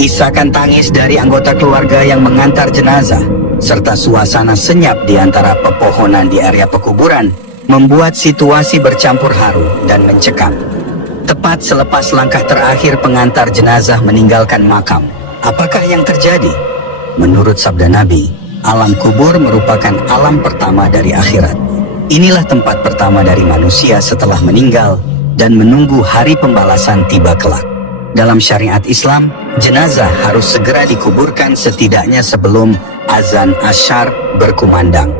Isakan tangis dari anggota keluarga yang mengantar jenazah, serta suasana senyap di antara pepohonan di area pekuburan, membuat situasi bercampur haru dan mencekam. Tepat selepas langkah terakhir pengantar jenazah meninggalkan makam, apakah yang terjadi? Menurut sabda Nabi, alam kubur merupakan alam pertama dari akhirat. Inilah tempat pertama dari manusia setelah meninggal dan menunggu hari pembalasan tiba kelak. Dalam syariat Islam, jenazah harus segera dikuburkan setidaknya sebelum azan asyar berkumandang.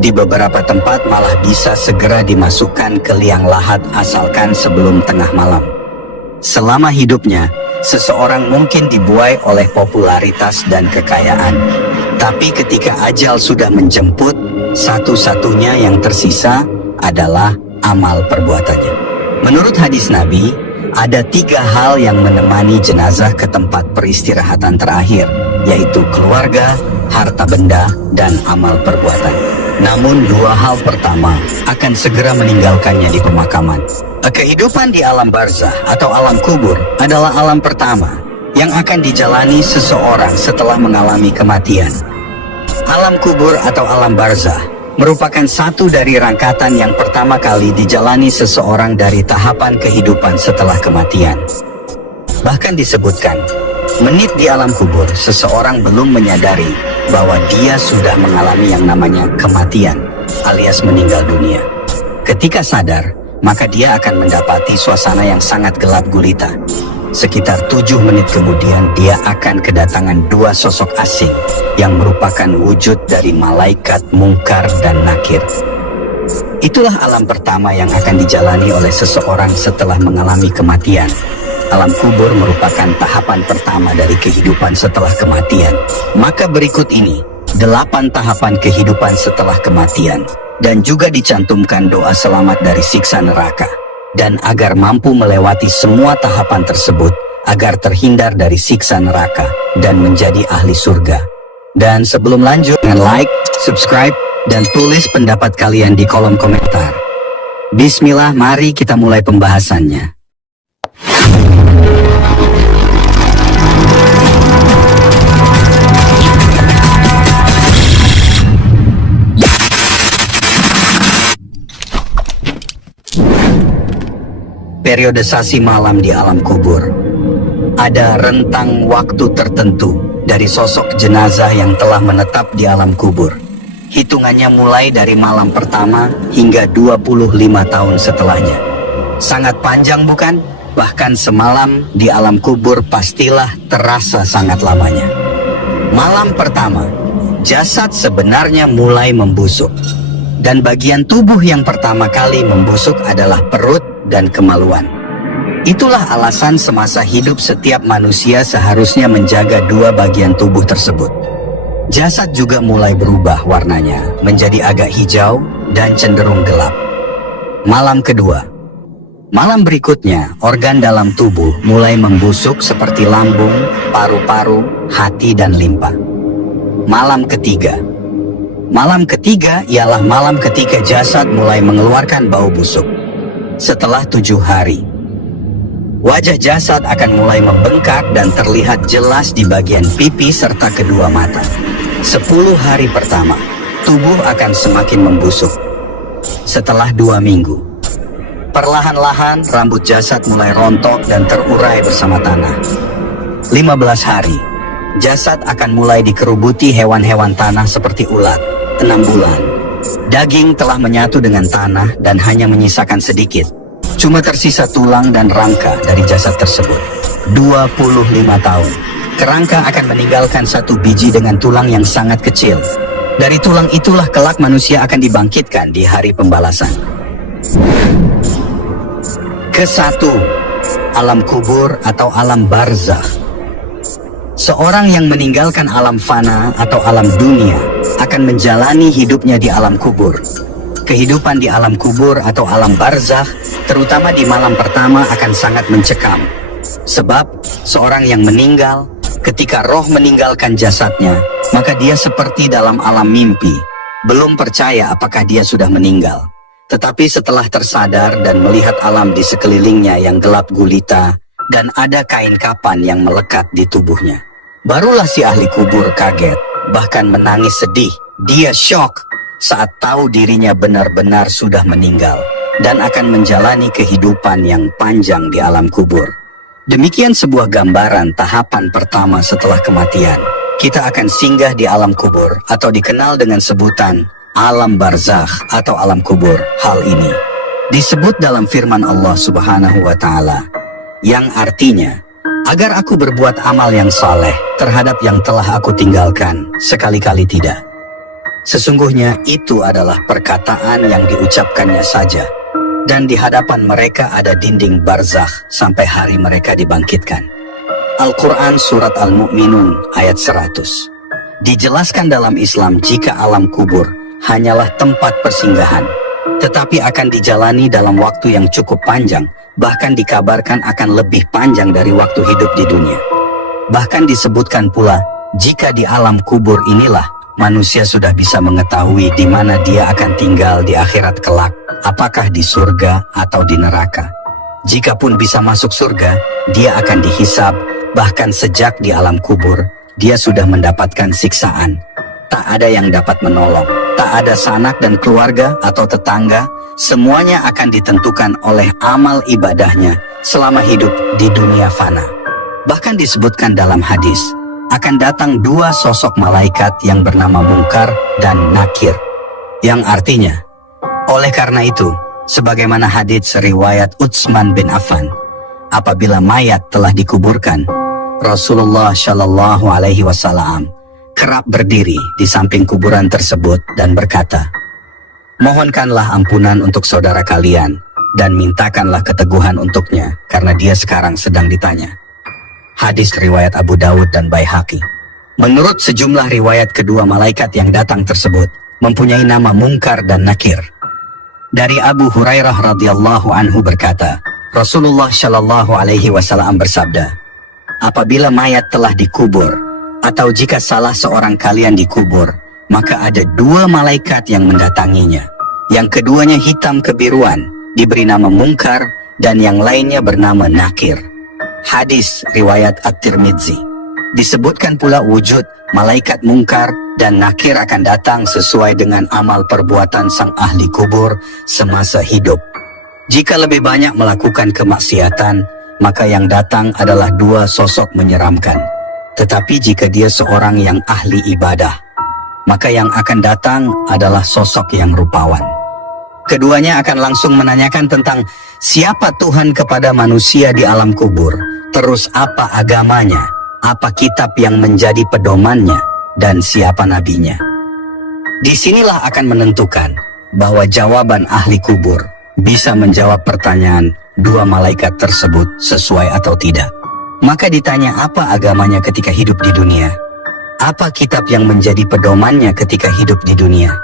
Di beberapa tempat malah bisa segera dimasukkan ke liang lahat asalkan sebelum tengah malam. Selama hidupnya, seseorang mungkin dibuai oleh popularitas dan kekayaan. Tapi ketika ajal sudah menjemput, satu-satunya yang tersisa adalah amal perbuatannya. Menurut hadis Nabi, ada 3 hal yang menemani jenazah ke tempat peristirahatan terakhir, yaitu keluarga, harta benda, dan amal perbuatan. Namun 2 hal pertama akan segera meninggalkannya di pemakaman. Kehidupan di alam barzah atau alam kubur adalah alam pertama yang akan dijalani seseorang setelah mengalami kematian. Alam kubur atau alam barzah merupakan satu dari rangkaian yang pertama kali dijalani seseorang dari tahapan kehidupan setelah kematian. Bahkan disebutkan, menit di alam kubur seseorang belum menyadari bahwa dia sudah mengalami yang namanya kematian alias meninggal dunia. Ketika sadar, maka dia akan mendapati suasana yang sangat gelap gulita. Sekitar 7 menit kemudian dia akan kedatangan 2 sosok asing yang merupakan wujud dari malaikat Mungkar dan Nakir. Itulah alam pertama yang akan dijalani oleh seseorang setelah mengalami kematian. Alam kubur merupakan tahapan pertama dari kehidupan setelah kematian. Maka berikut ini 8 tahapan kehidupan setelah kematian, dan juga dicantumkan doa selamat dari siksa neraka. Dan agar mampu melewati semua tahapan tersebut, agar terhindar dari siksa neraka dan menjadi ahli surga. Dan sebelum lanjut, dengan like, subscribe, dan tulis pendapat kalian di kolom komentar. Bismillah, mari kita mulai pembahasannya. Periodisasi malam di alam kubur. Ada rentang waktu tertentu dari sosok jenazah yang telah menetap di alam kubur. Hitungannya mulai dari malam pertama hingga 25 tahun setelahnya. Sangat panjang bukan? Bahkan semalam di alam kubur pastilah terasa sangat lamanya. Malam pertama, jasad sebenarnya mulai membusuk. Dan bagian tubuh yang pertama kali membusuk adalah perut dan kemaluan. Itulah alasan semasa hidup setiap manusia seharusnya menjaga 2 bagian tubuh tersebut. Jasad juga mulai berubah warnanya menjadi agak hijau dan cenderung gelap. Malam kedua. Malam berikutnya, organ dalam tubuh mulai membusuk seperti lambung, paru-paru, hati, dan limpa. Malam ketiga. Malam ketiga ialah malam ketika jasad mulai mengeluarkan bau busuk. Setelah 7 hari, wajah jasad akan mulai membengkak dan terlihat jelas di bagian pipi serta kedua mata. 10 hari pertama, tubuh akan semakin membusuk. Setelah 2 minggu, perlahan-lahan rambut jasad mulai rontok dan terurai bersama tanah. 15 hari, jasad akan mulai dikerubuti hewan-hewan tanah seperti ulat. 6 bulan, daging telah menyatu dengan tanah dan hanya menyisakan sedikit. Cuma tersisa tulang dan rangka dari jasad tersebut. 25 tahun, kerangka akan meninggalkan 1 biji dengan tulang yang sangat kecil. Dari tulang itulah kelak manusia akan dibangkitkan di hari pembalasan. Ke-1, alam kubur atau alam barzakh. Seorang yang meninggalkan alam fana atau alam dunia akan menjalani hidupnya di alam kubur. Kehidupan di alam kubur atau alam barzakh, terutama di malam pertama, akan sangat mencekam. Sebab seorang yang meninggal, ketika roh meninggalkan jasadnya, maka dia seperti dalam alam mimpi, belum percaya apakah dia sudah meninggal. Tetapi setelah tersadar dan melihat alam di sekelilingnya yang gelap gulita, dan ada kain kapan yang melekat di tubuhnya. Barulah si ahli kubur kaget, bahkan menangis sedih. Dia syok saat tahu dirinya benar-benar sudah meninggal dan akan menjalani kehidupan yang panjang di alam kubur. Demikian sebuah gambaran tahapan pertama setelah kematian. Kita akan singgah di alam kubur atau dikenal dengan sebutan alam barzakh atau alam kubur. Hal ini disebut dalam firman Allah Subhanahu wa Ta'ala, yang artinya, agar aku berbuat amal yang saleh terhadap yang telah aku tinggalkan, sekali-kali tidak. Sesungguhnya itu adalah perkataan yang diucapkannya saja, dan di hadapan mereka ada dinding barzakh sampai hari mereka dibangkitkan. Al-Quran Surat Al-Mu'minun ayat 100. Dijelaskan dalam Islam jika alam kubur hanyalah tempat persinggahan, tetapi akan dijalani dalam waktu yang cukup panjang, bahkan dikabarkan akan lebih panjang dari waktu hidup di dunia. Bahkan disebutkan pula, jika di alam kubur inilah manusia sudah bisa mengetahui di mana dia akan tinggal di akhirat kelak, apakah di surga atau di neraka. Jikapun bisa masuk surga, dia akan dihisab. Bahkan sejak di alam kubur, dia sudah mendapatkan siksaan. Tak ada yang dapat menolong, tak ada sanak dan keluarga atau tetangga, semuanya akan ditentukan oleh amal ibadahnya selama hidup di dunia fana. Bahkan disebutkan dalam hadis, akan datang dua sosok malaikat yang bernama Munkar dan Nakir, yang artinya, oleh karena itu, sebagaimana hadits riwayat Utsman bin Affan, apabila mayat telah dikuburkan, Rasulullah Shallallahu Alaihi Wasallam kerap berdiri di samping kuburan tersebut dan berkata, mohonkanlah ampunan untuk saudara kalian dan mintakanlah keteguhan untuknya karena dia sekarang sedang ditanya. Hadis riwayat Abu Dawud dan Baihaqi. Menurut sejumlah riwayat, kedua malaikat yang datang tersebut mempunyai nama Munkar dan Nakir. Dari Abu Hurairah radhiyallahu anhu berkata, Rasulullah Shallallahu Alaihi Wasallam bersabda, apabila mayat telah dikubur, atau jika salah seorang kalian dikubur, maka ada dua malaikat yang mendatanginya. Yang keduanya hitam kebiruan, diberi nama Munkar, dan yang lainnya bernama Nakir. Hadis riwayat At-Tirmidzi. Disebutkan pula wujud malaikat Munkar dan Nakir akan datang sesuai dengan amal perbuatan sang ahli kubur semasa hidup. Jika lebih banyak melakukan kemaksiatan, maka yang datang adalah dua sosok menyeramkan. Tetapi jika dia seorang yang ahli ibadah, maka yang akan datang adalah sosok yang rupawan. Keduanya akan langsung menanyakan tentang siapa Tuhan kepada manusia di alam kubur, terus apa agamanya, apa kitab yang menjadi pedomannya, dan siapa nabinya. Disinilah akan menentukan bahwa jawaban ahli kubur bisa menjawab pertanyaan dua malaikat tersebut sesuai atau tidak. Maka ditanya apa agamanya ketika hidup di dunia, apa kitab yang menjadi pedomannya ketika hidup di dunia,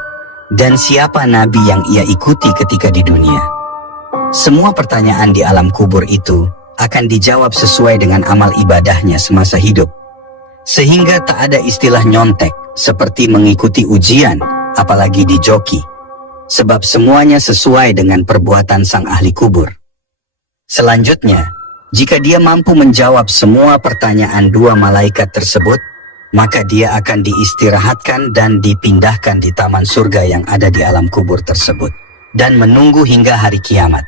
dan siapa nabi yang ia ikuti ketika di dunia. Semua pertanyaan di alam kubur itu akan dijawab sesuai dengan amal ibadahnya semasa hidup, sehingga tak ada istilah nyontek seperti mengikuti ujian, apalagi dijoki, sebab semuanya sesuai dengan perbuatan sang ahli kubur. Selanjutnya, jika dia mampu menjawab semua pertanyaan dua malaikat tersebut, maka dia akan diistirahatkan dan dipindahkan di taman surga yang ada di alam kubur tersebut, dan menunggu hingga hari kiamat.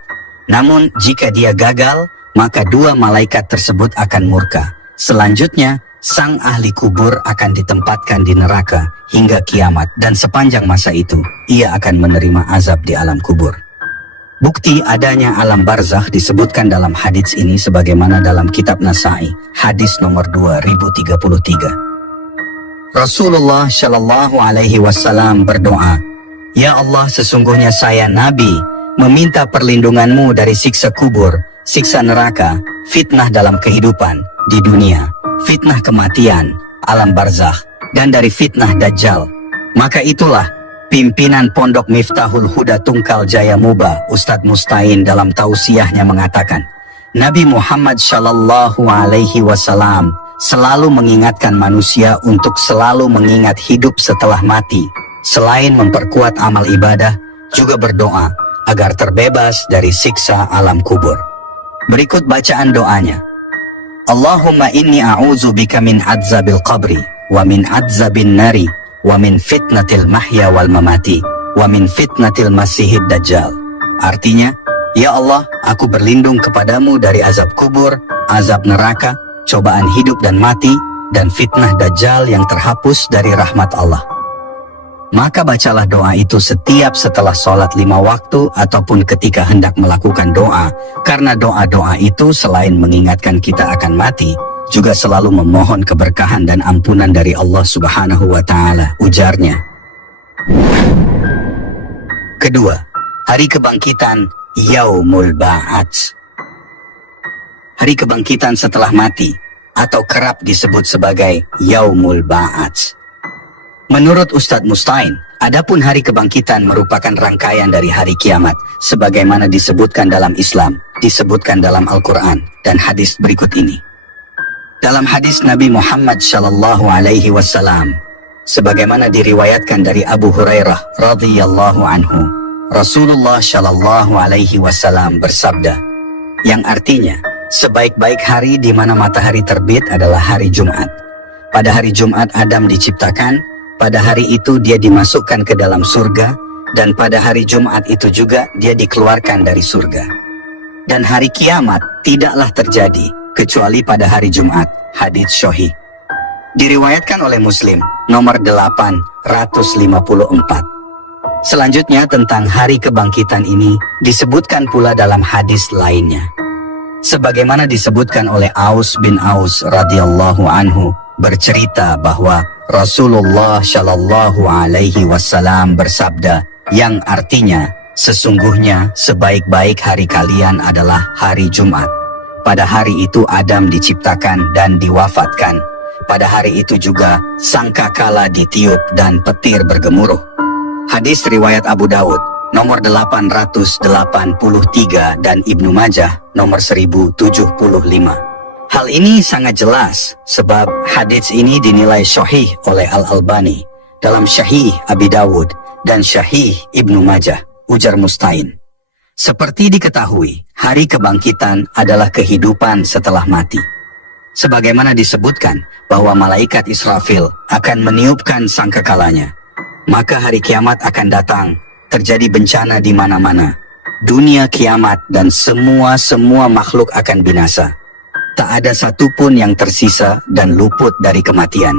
Namun, jika dia gagal, maka dua malaikat tersebut akan murka. Selanjutnya, sang ahli kubur akan ditempatkan di neraka hingga kiamat, dan sepanjang masa itu, ia akan menerima azab di alam kubur. Bukti adanya alam barzakh disebutkan dalam hadits ini sebagaimana dalam kitab Nasai, hadis nomor 2033. Rasulullah Shallallahu Alaihi Wasallam berdoa, ya Allah, sesungguhnya saya Nabi meminta perlindunganmu dari siksa kubur, siksa neraka, fitnah dalam kehidupan di dunia, fitnah kematian, alam barzakh, dan dari fitnah Dajjal. Maka itulah pimpinan Pondok Miftahul Huda Tungkal Jaya Muba, Ustadz Mustain, dalam tausiahnya mengatakan, Nabi Muhammad Shallallahu Alaihi Wasallam selalu mengingatkan manusia untuk selalu mengingat hidup setelah mati. Selain memperkuat amal ibadah, juga berdoa agar terbebas dari siksa alam kubur. Berikut bacaan doanya. Allahumma inni a'udzubika min adzabil qabri, wa min adzabin nari, wa min fitnatil mahya wal mamati, wa min fitnatil masihid dajjal. Artinya, ya Allah, aku berlindung kepadamu dari azab kubur, azab neraka, cobaan hidup dan mati, dan fitnah dajjal yang terhapus dari rahmat Allah. Maka bacalah doa itu setiap setelah sholat 5 waktu ataupun ketika hendak melakukan doa, karena doa-doa itu selain mengingatkan kita akan mati, juga selalu memohon keberkahan dan ampunan dari Allah Subhanahu wa Ta'ala, ujarnya. Kedua, hari kebangkitan Yaumul Ba'ats. Hari kebangkitan setelah mati, atau kerap disebut sebagai Yaumul Ba'ats. Menurut Ustadz Mustain, adapun hari kebangkitan merupakan rangkaian dari hari kiamat, sebagaimana disebutkan dalam Islam, disebutkan dalam Al-Quran, dan hadis berikut ini. Dalam hadis Nabi Muhammad Shallallahu Alaihi Wasallam, sebagaimana diriwayatkan dari Abu Hurairah radhiyallahu anhu, Rasulullah Shallallahu Alaihi Wasallam bersabda, yang artinya, sebaik-baik hari di mana matahari terbit adalah hari Jumat. Pada hari Jumat Adam diciptakan. Pada hari itu dia dimasukkan ke dalam surga, dan pada hari Jumat itu juga dia dikeluarkan dari surga. Dan hari kiamat tidaklah terjadi kecuali pada hari Jumat. Hadits Sahih. Diriwayatkan oleh Muslim, nomor 854. Selanjutnya tentang hari kebangkitan ini disebutkan pula dalam hadis lainnya. Sebagaimana disebutkan oleh Aus bin Aus radhiyallahu anhu, bercerita bahwa Rasulullah Shallallahu Alaihi Wasallam bersabda, yang artinya, sesungguhnya sebaik-baik hari kalian adalah hari Jumat. Pada hari itu Adam diciptakan dan diwafatkan. Pada hari itu juga sangkakala ditiup dan petir bergemuruh. Hadis riwayat Abu Daud, nomor 883 dan Ibnu Majah, nomor 1075. Hal ini sangat jelas sebab hadits ini dinilai sahih oleh Al-Albani dalam Sahih Abi Dawud dan Sahih Ibnu Majah, ujar Mustain. Seperti diketahui, hari kebangkitan adalah kehidupan setelah mati. Sebagaimana disebutkan bahwa malaikat Israfil akan meniupkan sangkakalanya, maka hari kiamat akan datang, terjadi bencana di mana-mana. Dunia kiamat dan semua makhluk akan binasa. Tak ada satupun yang tersisa dan luput dari kematian.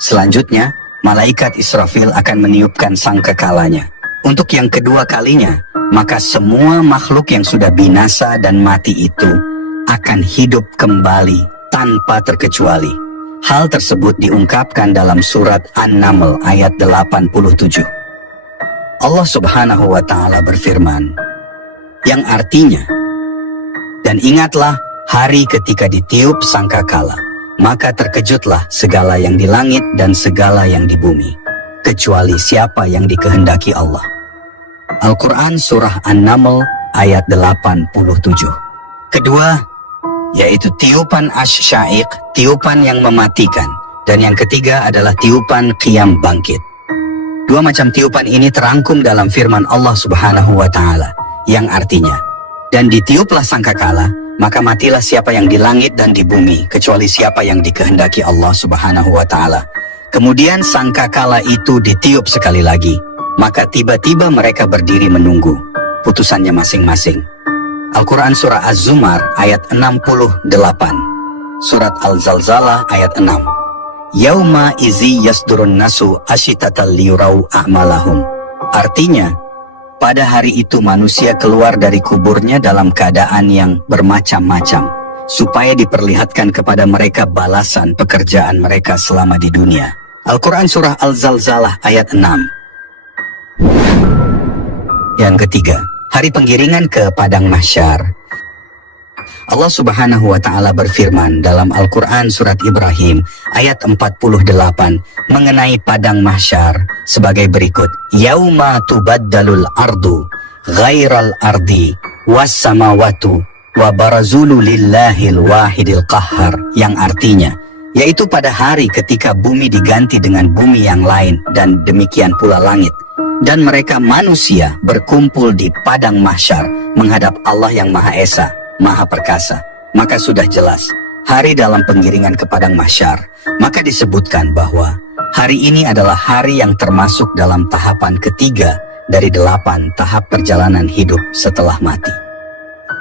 Selanjutnya, malaikat Israfil akan meniupkan sangkakalanya. Untuk yang kedua kalinya, maka semua makhluk yang sudah binasa dan mati itu akan hidup kembali tanpa terkecuali. Hal tersebut diungkapkan dalam surat An-Naml ayat 87. Allah Subhanahu wa Ta'ala berfirman, yang artinya, dan ingatlah hari ketika ditiup sangkakala, maka terkejutlah segala yang di langit dan segala yang di bumi, kecuali siapa yang dikehendaki Allah. Al-Quran Surah An-Naml ayat 87. Kedua, yaitu tiupan asy-sya'iq, tiupan yang mematikan, dan yang ketiga adalah tiupan qiyam bangkit. Dua macam tiupan ini terangkum dalam firman Allah Subhanahu wa Ta'ala, yang artinya, dan ditiuplah sangkakala, maka matilah siapa yang di langit dan di bumi, kecuali siapa yang dikehendaki Allah Subhanahu wa Ta'ala. Kemudian sangkakala itu ditiup sekali lagi, maka tiba-tiba mereka berdiri menunggu putusannya masing-masing. Al-Quran Surah Az-Zumar ayat 68, Surat Al-Zalzalah ayat 6. Yauma izi yasdurun nasu asyitatal liyurau a'malahum. Artinya, pada hari itu manusia keluar dari kuburnya dalam keadaan yang bermacam-macam, supaya diperlihatkan kepada mereka balasan pekerjaan mereka selama di dunia. Al-Quran Surah Al-Zalzalah ayat 6. Yang ketiga, hari penggiringan ke padang mahsyar. Allah Subhanahu wa Ta'ala berfirman dalam Al-Quran Surat Ibrahim ayat 48 mengenai padang mahsyar sebagai berikut. Yauma tubaddalul ardu ghairal ardi was samawatu wa barazulu lillahil wahidil qahhar, yang artinya, yaitu pada hari ketika bumi diganti dengan bumi yang lain dan demikian pula langit, dan mereka manusia berkumpul di padang mahsyar menghadap Allah yang Maha Esa, Maha Perkasa. Maka sudah jelas, hari dalam penggiringan ke padang mahsyar, maka disebutkan bahwa hari ini adalah hari yang termasuk dalam tahapan ketiga dari 8 tahap perjalanan hidup setelah mati.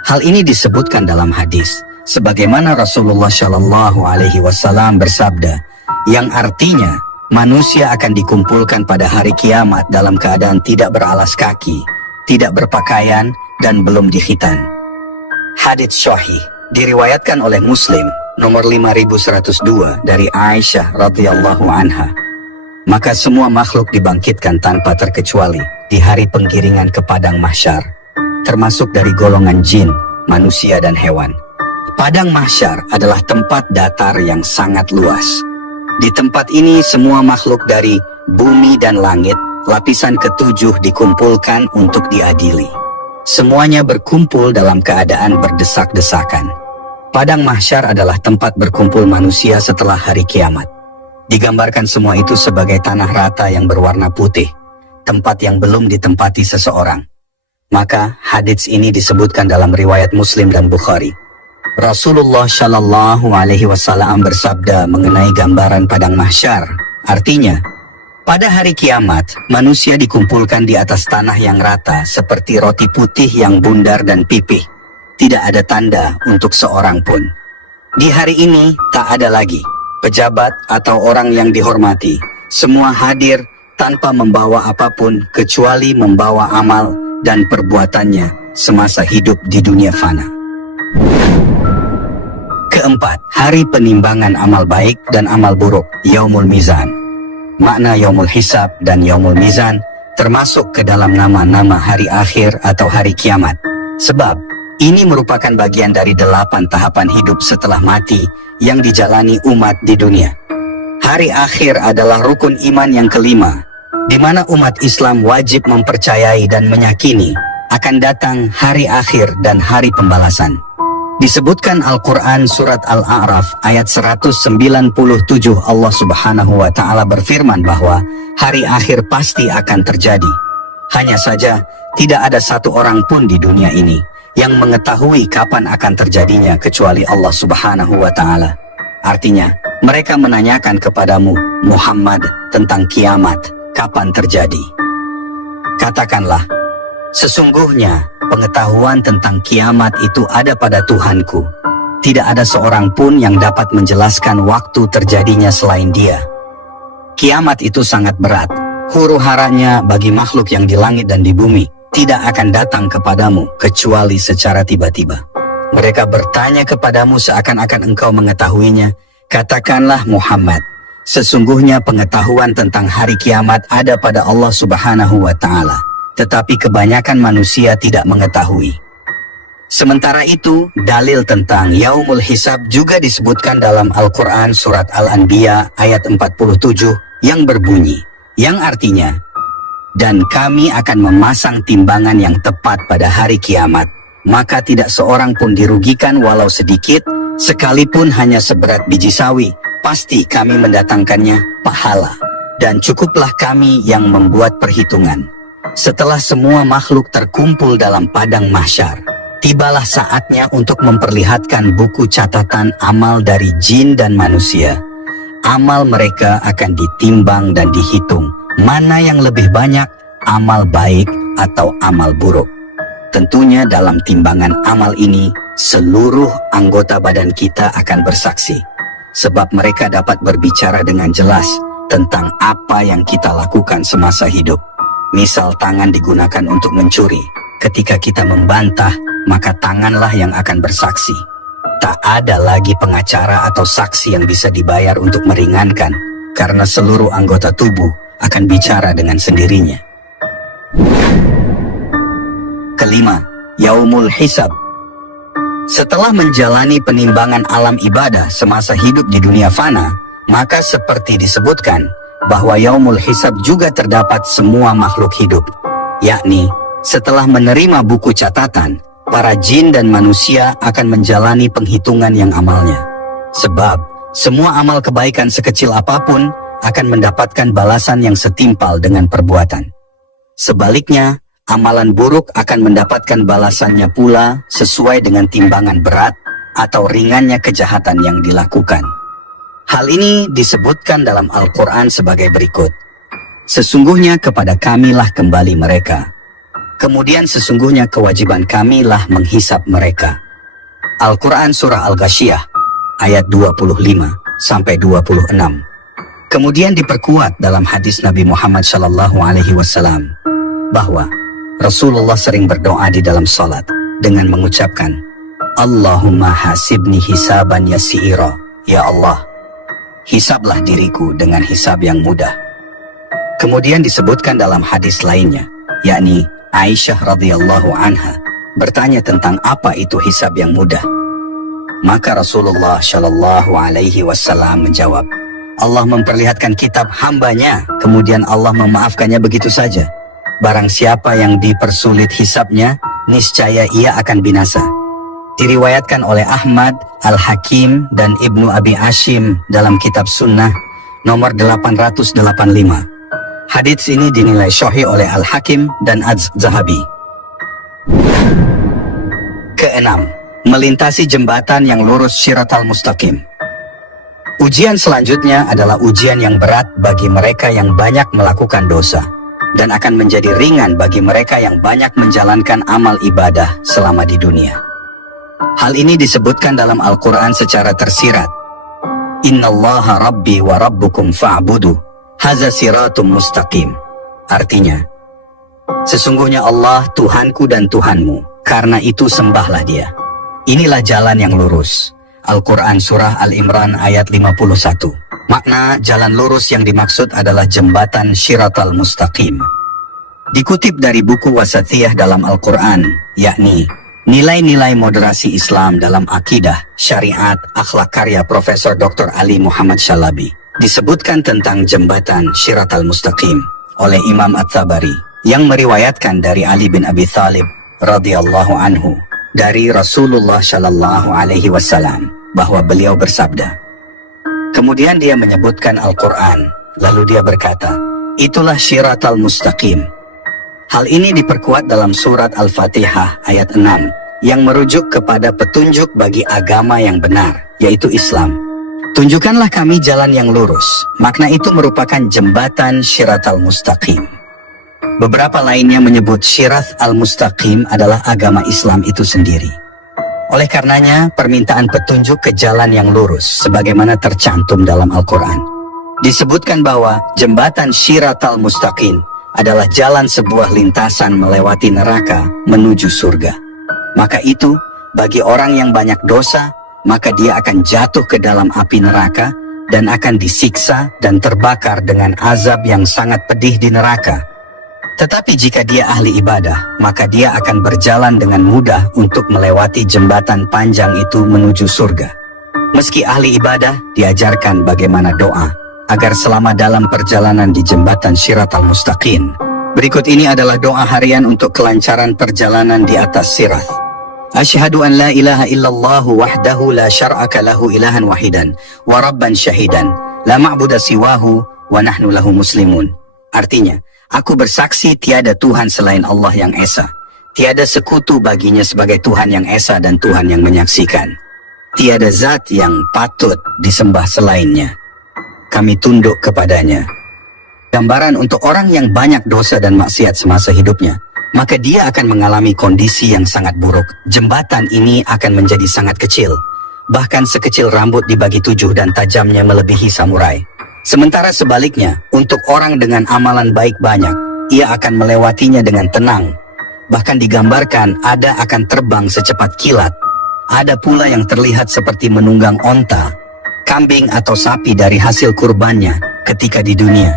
Hal ini disebutkan dalam hadis, sebagaimana Rasulullah Shallallahu Alaihi Wasallam bersabda, yang artinya manusia akan dikumpulkan pada hari kiamat dalam keadaan tidak beralas kaki, tidak berpakaian, dan belum dikhitan. Hadits Sahih diriwayatkan oleh Muslim nomor 5102 dari Aisyah radhiyallahu anha. Maka semua makhluk dibangkitkan tanpa terkecuali di hari penggiringan ke padang mahsyar, termasuk dari golongan jin, manusia, dan hewan. Padang mahsyar adalah tempat datar yang sangat luas. Di tempat ini semua makhluk dari bumi dan langit, lapisan ke-7 dikumpulkan untuk diadili. Semuanya berkumpul dalam keadaan berdesak-desakan. Padang mahsyar adalah tempat berkumpul manusia setelah hari kiamat. Digambarkan semua itu sebagai tanah rata yang berwarna putih, tempat yang belum ditempati seseorang. Maka hadits ini disebutkan dalam riwayat Muslim dan Bukhari. Rasulullah Shallallahu Alaihi Wasallam bersabda mengenai gambaran padang mahsyar. Artinya, pada hari kiamat, manusia dikumpulkan di atas tanah yang rata seperti roti putih yang bundar dan pipih. Tidak ada tanda untuk seorang pun. Di hari ini tak ada lagi pejabat atau orang yang dihormati. Semua hadir tanpa membawa apapun kecuali membawa amal dan perbuatannya semasa hidup di dunia fana. Keempat, hari penimbangan amal baik dan amal buruk, Yaumul Mizan. Makna Yaumul Hisab dan Yaumul Mizan termasuk ke dalam nama-nama hari akhir atau hari kiamat. Sebab ini merupakan bagian dari 8 tahapan hidup setelah mati yang dijalani umat di dunia. Hari akhir adalah rukun iman yang kelima, di mana umat Islam wajib mempercayai dan meyakini akan datang hari akhir dan hari pembalasan. Disebutkan Al-Quran Surat Al-A'raf ayat 197, Allah Subhanahu wa Ta'ala berfirman bahwa hari akhir pasti akan terjadi. Hanya saja tidak ada satu orang pun di dunia ini yang mengetahui kapan akan terjadinya kecuali Allah Subhanahu wa Ta'ala. Artinya, mereka menanyakan kepadamu, Muhammad, tentang kiamat, kapan terjadi? Katakanlah, sesungguhnya pengetahuan tentang kiamat itu ada pada Tuhanku. Tidak ada seorang pun yang dapat menjelaskan waktu terjadinya selain Dia. Kiamat itu sangat berat. Huru-haranya bagi makhluk yang di langit dan di bumi tidak akan datang kepadamu kecuali secara tiba-tiba. Mereka bertanya kepadamu seakan-akan engkau mengetahuinya. Katakanlah Muhammad, sesungguhnya pengetahuan tentang hari kiamat ada pada Allah Subhanahu wa Ta'ala, tetapi kebanyakan manusia tidak mengetahui. Sementara itu, dalil tentang Yaumul Hisab juga disebutkan dalam Al-Quran Surat Al-Anbiya ayat 47 yang berbunyi, yang artinya, dan kami akan memasang timbangan yang tepat pada hari kiamat, maka tidak seorang pun dirugikan walau sedikit, sekalipun hanya seberat biji sawi, pasti kami mendatangkannya pahala, dan cukuplah kami yang membuat perhitungan. Setelah semua makhluk terkumpul dalam padang mahsyar, tibalah saatnya untuk memperlihatkan buku catatan amal dari jin dan manusia. Amal mereka akan ditimbang dan dihitung, mana yang lebih banyak, amal baik atau amal buruk. Tentunya dalam timbangan amal ini, seluruh anggota badan kita akan bersaksi. Sebab mereka dapat berbicara dengan jelas tentang apa yang kita lakukan semasa hidup. Misal tangan digunakan untuk mencuri. Ketika kita membantah, maka tanganlah yang akan bersaksi. Tak ada lagi pengacara atau saksi yang bisa dibayar untuk meringankan, karena seluruh anggota tubuh akan bicara dengan sendirinya. Kelima, Yaumul Hisab. Setelah menjalani penimbangan alam ibadah semasa hidup di dunia fana, maka seperti disebutkan bahwa Yaumul Hisab juga terdapat semua makhluk hidup, yakni setelah menerima buku catatan, para jin dan manusia akan menjalani penghitungan yang amalnya. Sebab semua amal kebaikan sekecil apapun akan mendapatkan balasan yang setimpal dengan perbuatan. Sebaliknya, amalan buruk akan mendapatkan balasannya pula sesuai dengan timbangan berat atau ringannya kejahatan yang dilakukan. Hal ini disebutkan dalam Al-Quran sebagai berikut. Sesungguhnya kepada kamilah kembali mereka. Kemudian sesungguhnya kewajiban kamilah menghisap mereka. Al-Quran Surah Al-Ghasyiyah ayat 25-26. Kemudian diperkuat dalam hadis Nabi Muhammad SAW bahwa Rasulullah sering berdoa di dalam salat dengan mengucapkan, Allahumma hasibni hisaban yasira. Ya Allah, hisablah diriku dengan hisab yang mudah. Kemudian disebutkan dalam hadis lainnya, yakni Aisyah radhiyallahu anha bertanya tentang apa itu hisab yang mudah. Maka Rasulullah Shallallahu Alaihi Wasallam menjawab, Allah memperlihatkan kitab hambanya, kemudian Allah memaafkannya begitu saja. Barang siapa yang dipersulit hisabnya, niscaya ia akan binasa. Diriwayatkan oleh Ahmad, Al-Hakim, dan Ibnu Abi Hashim dalam kitab Sunnah nomor 885. Hadits ini dinilai sahih oleh Al-Hakim dan Az-Zahabi. Keenam, melintasi jembatan yang lurus Shiratal Mustaqim. Ujian selanjutnya adalah ujian yang berat bagi mereka yang banyak melakukan dosa, dan akan menjadi ringan bagi mereka yang banyak menjalankan amal ibadah selama di dunia. Hal ini disebutkan dalam Al-Quran secara tersirat. Innallaha rabbi wa rabbukum fa'budu, haza siratum mustaqim. Artinya, sesungguhnya Allah Tuhanku dan Tuhanmu, karena itu sembahlah dia. Inilah jalan yang lurus. Al-Quran Surah Al-Imran ayat 51. Makna jalan lurus yang dimaksud adalah jembatan Shiratal Mustaqim. Dikutip dari buku Wasatiyah dalam Al-Quran, yakni Nilai-nilai moderasi Islam dalam akidah, syariat, akhlak karya Profesor Dr. Ali Muhammad Shalabi. Disebutkan tentang jembatan Shiratal Mustaqim oleh Imam At-Tabari yang meriwayatkan dari Ali bin Abi Thalib radhiyallahu anhu dari Rasulullah Shallallahu Alaihi Wasallam bahwa beliau bersabda. Kemudian dia menyebutkan Al-Quran, lalu dia berkata, itulah Shiratal Mustaqim. Hal ini diperkuat dalam surat Al-Fatihah ayat 6 yang merujuk kepada petunjuk bagi agama yang benar, yaitu Islam. Tunjukkanlah kami jalan yang lurus. Makna itu merupakan jembatan Shiratal Mustaqim. Beberapa lainnya menyebut Shirat al-Mustaqim adalah agama Islam itu sendiri. Oleh karenanya, permintaan petunjuk ke jalan yang lurus sebagaimana tercantum dalam Al-Quran. Disebutkan bahwa jembatan Shiratal Mustaqim adalah jalan sebuah lintasan melewati neraka menuju surga. Maka itu, bagi orang yang banyak dosa, maka dia akan jatuh ke dalam api neraka dan akan disiksa dan terbakar dengan azab yang sangat pedih di neraka. Tetapi jika dia ahli ibadah, maka dia akan berjalan dengan mudah untuk melewati jembatan panjang itu menuju surga. Meski ahli ibadah, diajarkan bagaimana doa agar selama dalam perjalanan di jembatan Shiratal Mustaqim. Berikut ini adalah doa harian untuk kelancaran perjalanan di atas sirat. Asyhadu an la ilaha illallah wahdahu la syar'aka lahu ilahan wahidan wa rabban syahidan la ma'buda siwahu wa nahnu lahu muslimun. Artinya, aku bersaksi tiada Tuhan selain Allah yang Esa. Tiada sekutu baginya sebagai Tuhan yang Esa dan Tuhan yang menyaksikan. Tiada zat yang patut disembah selainnya. Kami tunduk kepadanya. Gambaran untuk orang yang banyak dosa dan maksiat semasa hidupnya, maka dia akan mengalami kondisi yang sangat buruk. Jembatan ini akan menjadi sangat kecil, bahkan sekecil rambut dibagi 7 dan tajamnya melebihi samurai. Sementara sebaliknya, untuk orang dengan amalan baik banyak, ia akan melewatinya dengan tenang. Bahkan digambarkan ada akan terbang secepat kilat. Ada pula yang terlihat seperti menunggang onta, kambing atau sapi dari hasil kurbannya ketika di dunia.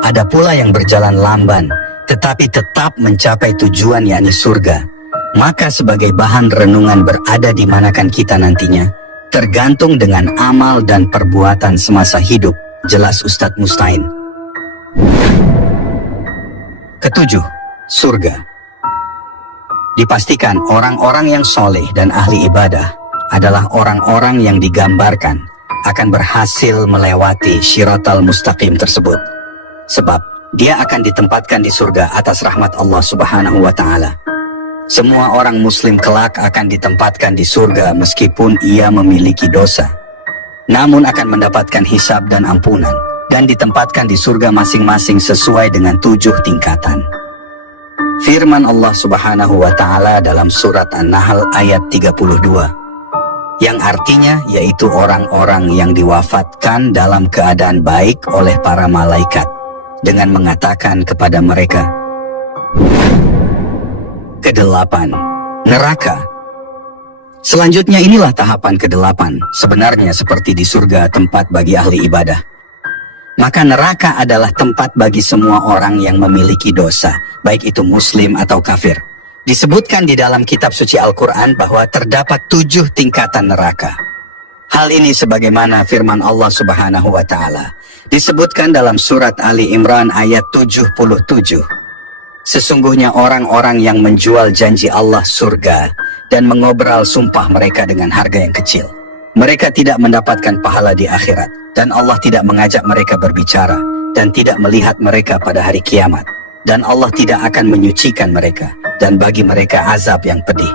Ada pula yang berjalan lamban, tetapi tetap mencapai tujuan yakni surga. Maka sebagai bahan renungan berada di manakan kita nantinya, tergantung dengan amal dan perbuatan semasa hidup. Jelas Ustadz Mustain. Ketujuh, surga. Dipastikan orang-orang yang soleh dan ahli ibadah adalah orang-orang yang digambarkan akan berhasil melewati Shiratal Mustaqim tersebut. Sebab dia akan ditempatkan di surga atas rahmat Allah Subhanahu wa Ta'ala. Semua orang muslim kelak akan ditempatkan di surga meskipun ia memiliki dosa. Namun akan mendapatkan hisab dan ampunan, dan ditempatkan di surga masing-masing sesuai dengan 7 tingkatan. Firman Allah Subhanahu wa Ta'ala dalam surat An-Nahl ayat 32, yang artinya yaitu orang-orang yang diwafatkan dalam keadaan baik oleh para malaikat, dengan mengatakan kepada mereka. Kedelapan, neraka. Selanjutnya inilah tahapan kedelapan, sebenarnya seperti di surga tempat bagi ahli ibadah. Maka neraka adalah tempat bagi semua orang yang memiliki dosa, baik itu muslim atau kafir. Disebutkan di dalam kitab suci Al-Quran bahwa terdapat 7 tingkatan neraka. Hal ini sebagaimana firman Allah Subhanahu wa Ta'ala disebutkan dalam surat Ali Imran ayat 77. Sesungguhnya orang-orang yang menjual janji Allah surga dan mengobral sumpah mereka dengan harga yang kecil, mereka tidak mendapatkan pahala di akhirat, dan Allah tidak mengajak mereka berbicara dan tidak melihat mereka pada hari kiamat, dan Allah tidak akan menyucikan mereka, dan bagi mereka azab yang pedih.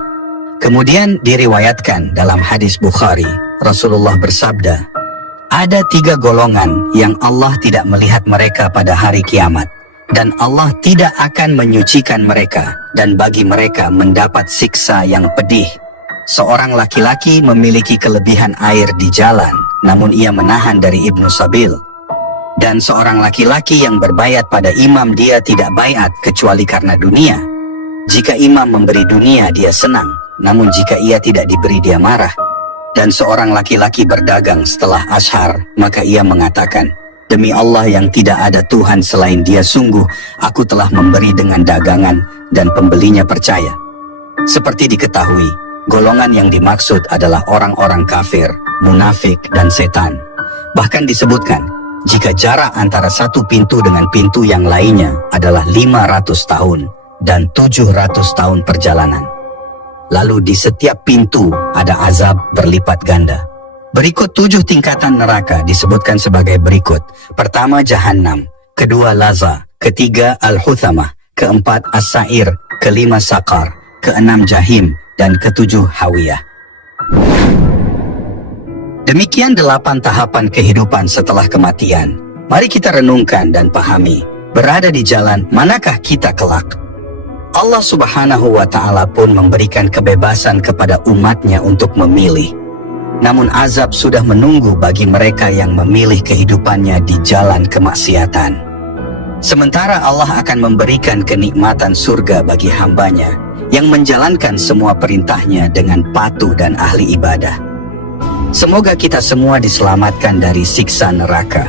Kemudian diriwayatkan dalam hadis Bukhari, Rasulullah bersabda, ada 3 golongan yang Allah tidak melihat mereka pada hari kiamat, dan Allah tidak akan menyucikan mereka, dan bagi mereka mendapat siksa yang pedih. Seorang laki-laki memiliki kelebihan air di jalan, namun ia menahan dari Ibnu Sabil. Dan seorang laki-laki yang berbayat pada imam, dia tidak bayat kecuali karena dunia. Jika imam memberi dunia, dia senang, namun jika ia tidak diberi, dia marah. Dan seorang laki-laki berdagang setelah ashar, maka ia mengatakan, demi Allah yang tidak ada Tuhan selain Dia, sungguh aku telah memberi dengan dagangan dan pembelinya percaya. Seperti diketahui, golongan yang dimaksud adalah orang-orang kafir, munafik, dan setan. Bahkan disebutkan, jika jarak antara satu pintu dengan pintu yang lainnya adalah 500 tahun dan 700 tahun perjalanan. Lalu di setiap pintu ada azab berlipat ganda. Berikut 7 tingkatan neraka disebutkan sebagai berikut. Pertama, Jahannam. Kedua, Laza. Ketiga, Al-Huthamah. Keempat, As-Sa'ir. Kelima, Saqar. Keenam, Jahim. Dan ketujuh, Hawiyah. Demikian 8 tahapan kehidupan setelah kematian. Mari kita renungkan dan pahami, berada di jalan manakah kita kelak? Allah Subhanahu wa Ta'ala pun memberikan kebebasan kepada umatnya untuk memilih. Namun azab sudah menunggu bagi mereka yang memilih kehidupannya di jalan kemaksiatan. Sementara Allah akan memberikan kenikmatan surga bagi hambanya yang menjalankan semua perintahnya dengan patuh dan ahli ibadah. Semoga kita semua diselamatkan dari siksa neraka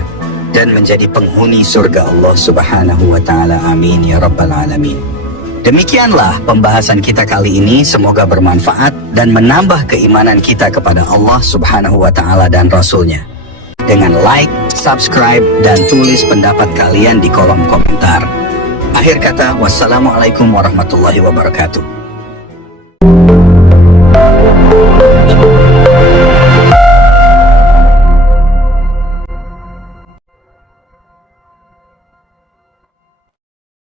dan menjadi penghuni surga Allah Subhanahu wa Ta'ala. Amin ya Rabbal Alamin. Demikianlah pembahasan kita kali ini, semoga bermanfaat dan menambah keimanan kita kepada Allah Subhanahu wa Ta'ala dan Rasul-Nya. Dengan like, subscribe, dan tulis pendapat kalian di kolom komentar. Akhir kata, wassalamualaikum warahmatullahi wabarakatuh.